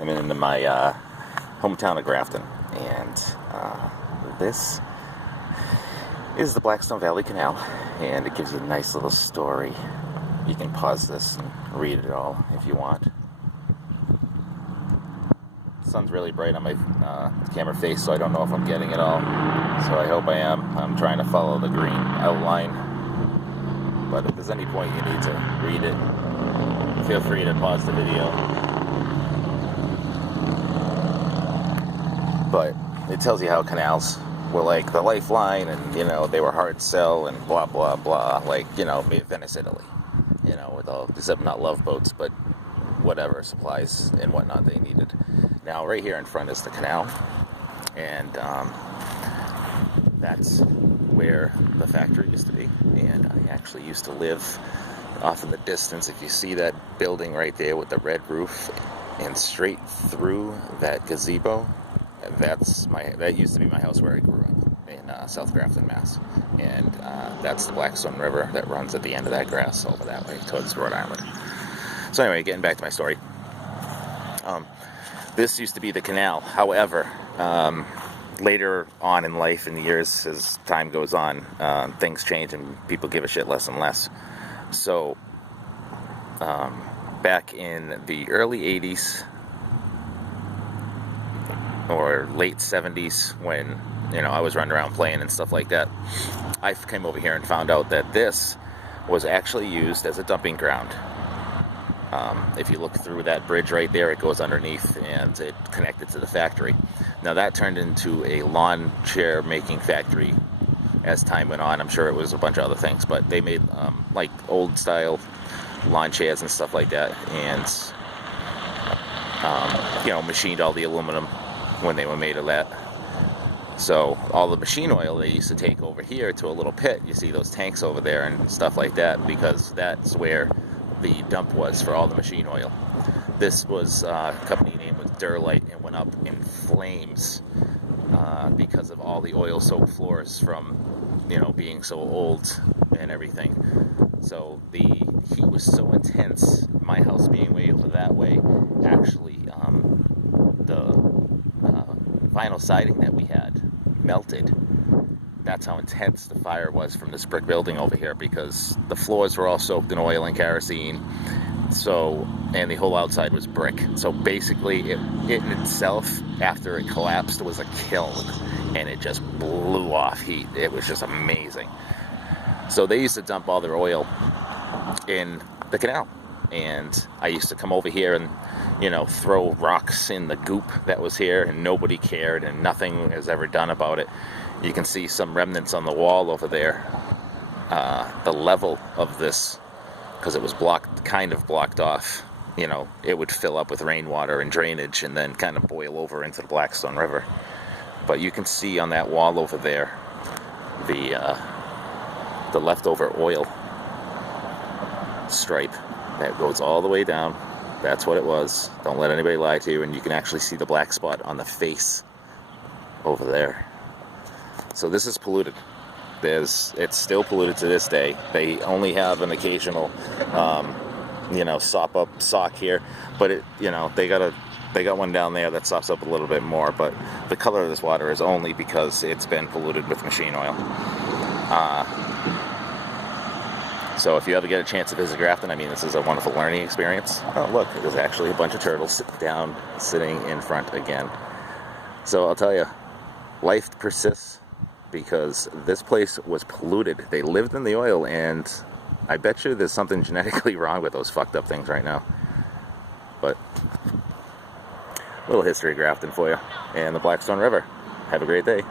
I'm in my hometown of Grafton, and this is the Blackstone Valley Canal, and it gives you a nice little story. You can pause this and read it all if you want. The sun's really bright on my camera face, so I don't know if I'm getting it all. So I hope I am. I'm trying to follow the green outline. But if there's any point you need to read it, feel free to pause the video. But it tells you how canals were like the lifeline, and they were hard to sell and blah blah blah, like Venice, Italy, with all, except not love boats, but whatever supplies and whatnot they needed. Now right here in front is the canal, and that's where the factory used to be, and I actually used to live off in the distance. If you see that building right there with the red roof and straight through that gazebo, that used to be my house where I grew up in South Grafton, Mass. And that's the Blackstone River that runs at the end of that grass over that way towards Rhode Island. So anyway, getting back to my story. This used to be the canal. However, later on in life, in the years as time goes on, things change and people give a shit less and less. So back in the early 80s, or late 70s, when I was running around playing and stuff like that, I came over here and found out that this was actually used as a dumping ground. If you look through that bridge right there, it goes underneath and it connected to the factory. Now that turned into a lawn chair making factory as time went on. I'm sure it was a bunch of other things, but they made like old style lawn chairs and stuff like that, and machined all the aluminum when they were made of that. So all the machine oil they used to take over here to a little pit. You see those tanks over there and stuff like that, because that's where the dump was for all the machine oil. This was a company name was Duralite, and went up in flames because of all the oil-soaked floors from being so old and everything. So the heat was so intense. My house being way over that way, actually, the vinyl siding that we had melted. That's how intense the fire was from this brick building over here, because the floors were all soaked in oil and kerosene. So, and the whole outside was brick. So basically, it in itself, after it collapsed, was a kiln, and it just blew off heat. It was just amazing. So they used to dump all their oil in the canal, and I used to come over here and throw rocks in the goop that was here, and nobody cared, and nothing was ever done about it. You can see some remnants on the wall over there. The level of this, because it was kind of blocked off, it would fill up with rainwater and drainage and then kind of boil over into the Blackstone River. But you can see on that wall over there the leftover oil stripe that goes all the way down. That's what it was. Don't let anybody lie to you. And you can actually see the black spot on the face over there. So this is polluted. It's still polluted to this day. They only have an occasional, sock here, but they got one down there that sops up a little bit more. But the color of this water is only because it's been polluted with machine oil. So if you ever get a chance to visit Grafton, this is a wonderful learning experience. Oh, look, there's actually a bunch of turtles sitting in front again. So I'll tell you, life persists, because this place was polluted. They lived in the oil, and I bet you there's something genetically wrong with those fucked up things right now. But a little history of Grafton for you, and the Blackstone River. Have a great day.